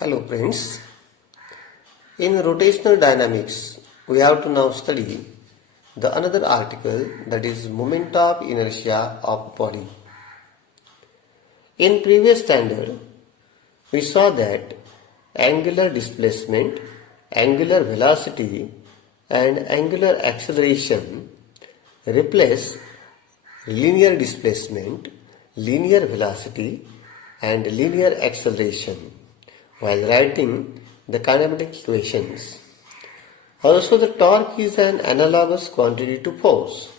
Hello friends, in rotational dynamics we have to now study the another article, that is moment of inertia of body. In previous standard we saw that angular displacement, angular velocity and angular acceleration replace linear displacement, linear velocity and linear acceleration while writing the kinematic equations. Also, the torque is an analogous quantity to force.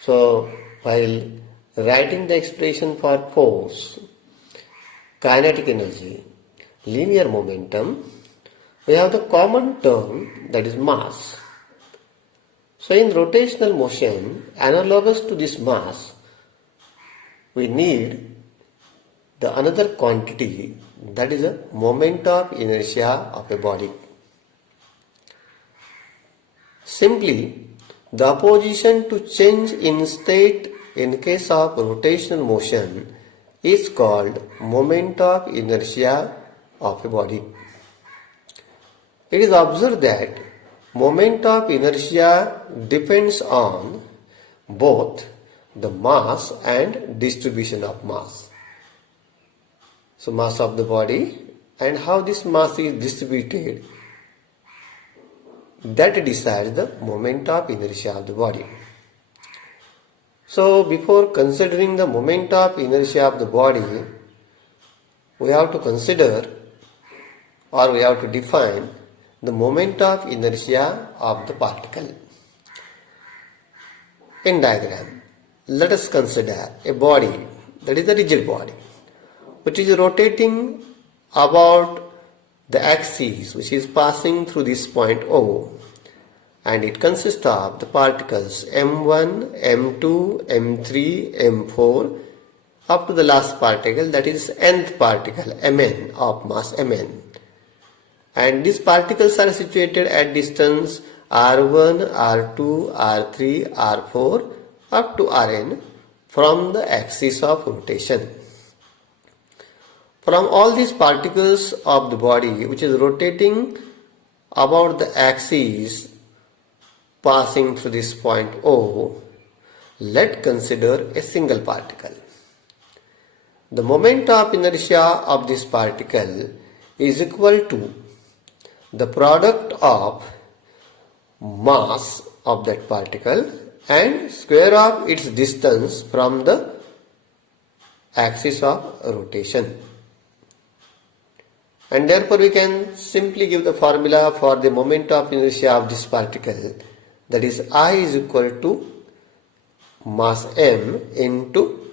So, while writing the expression for force, kinetic energy, linear momentum, we have the common term, that is mass. So, in rotational motion, analogous to this mass, we need the another quantity, that is a moment of inertia of a body. Simply, the opposition to change in state in case of rotational motion is called moment of inertia of a body. It is observed that moment of inertia depends on both the mass and distribution of mass. So mass of the body and how this mass is distributed, that decides the moment of inertia of the body. So before considering the moment of inertia of the body, we have to consider or we have to define the moment of inertia of the particle. In diagram, let us consider a body, that is a rigid body, which is rotating about the axis which is passing through this point O, and it consists of the particles M1, M2, M3, M4 up to the last particle, that is nth particle Mn of mass Mn, and these particles are situated at distance R1, R2, R3, R4 up to Rn from the axis of rotation. From all these particles of the body which is rotating about the axis passing through this point O, let's consider a single particle. The moment of inertia of this particle is equal to the product of mass of that particle and square of its distance from the axis of rotation. And therefore we can simply give the formula for the moment of inertia of this particle, that is I is equal to mass m into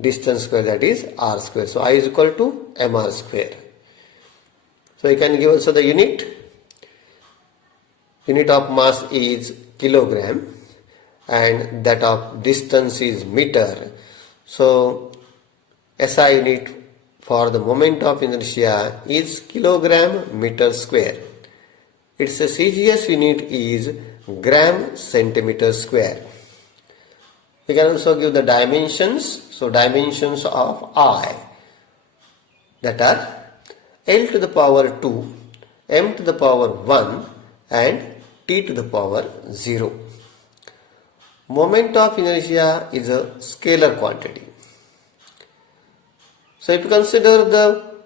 distance square, that is r square. So I is equal to mr square. So you can give also the unit of mass is kilogram and that of distance is meter. So SI unit for the moment of inertia is kilogram meter square. Its CGS unit is gram centimeter square. We can also give the dimensions. So dimensions of I, that are L to the power 2, M to the power 1 and T to the power 0. Moment of inertia is a scalar quantity. So if you consider the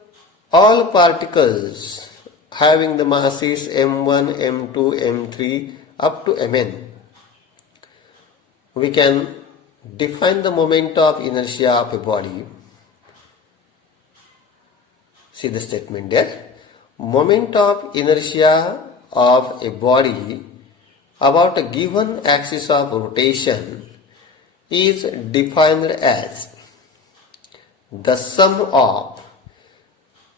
all particles having the masses M1, M2, M3 up to Mn, we can define the moment of inertia of a body. See the statement there. Moment of inertia of a body about a given axis of rotation is defined as the sum of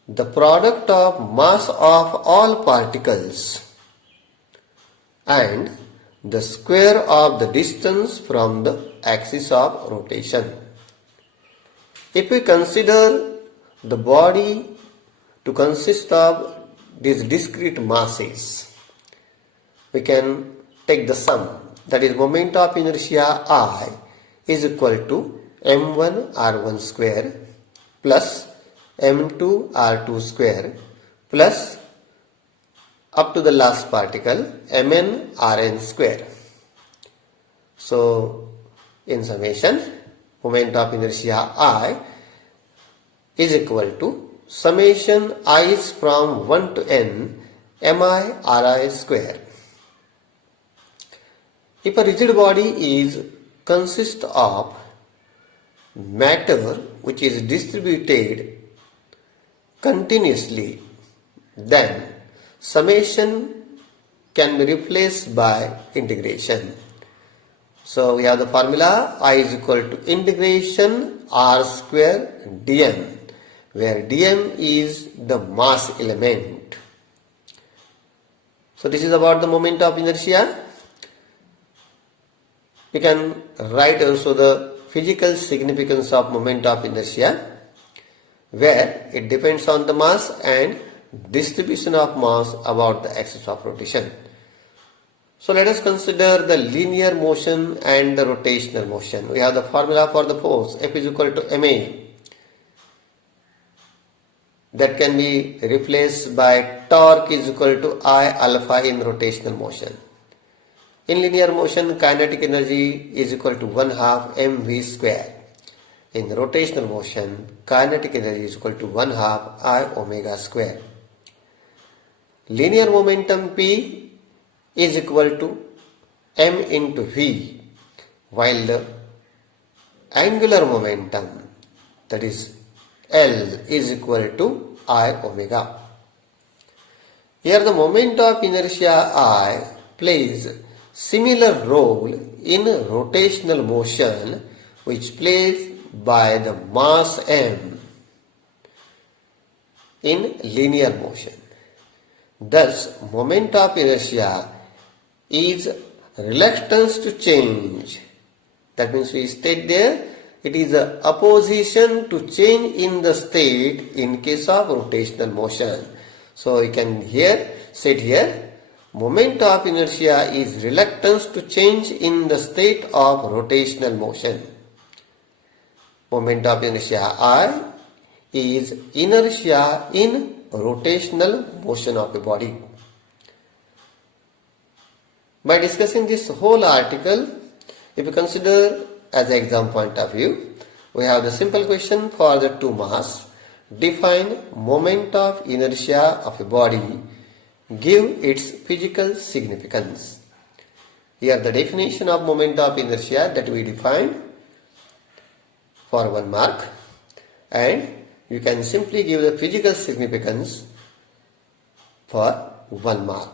the product of mass of all particles and the square of the distance from the axis of rotation. If we consider the body to consist of these discrete masses, we can take the sum, that is moment of inertia I is equal to m1 r1 square plus m2r2 square plus up to the last particle mn rn square. So in summation, moment of inertia I is equal to summation i's from 1 to n mi ri square. If a rigid body is consists of matter which is distributed continuously, then summation can be replaced by integration. So we have the formula I is equal to integration r square dm, where dm is the mass element. So this is about the moment of inertia. We can write also the physical significance of moment of inertia, where it depends on the mass and distribution of mass about the axis of rotation. So let us consider the linear motion and the rotational motion. We have the formula for the force F is equal to ma, that can be replaced by torque is equal to I alpha in rotational motion. In linear motion, kinetic energy is equal to 1/2 mv square. In rotational motion, kinetic energy is equal to 1/2 I omega square. Linear momentum P is equal to m into v, while the angular momentum, that is L, is equal to I omega. Here the moment of inertia I plays similar role in rotational motion, which plays by the mass m in linear motion. Thus, moment of inertia is reluctance to change. That means we state there, it is the opposition to change in the state in case of rotational motion. So you can state here, moment of inertia is reluctance to change in the state of rotational motion. Moment of inertia I is inertia in rotational motion of a body. By discussing this whole article, if you consider as an exam point of view, we have the simple question for the two mass. Define moment of inertia of a body. Give its physical significance. Here the definition of moment of inertia that we defined for 1 mark, and you can simply give the physical significance for 1 mark.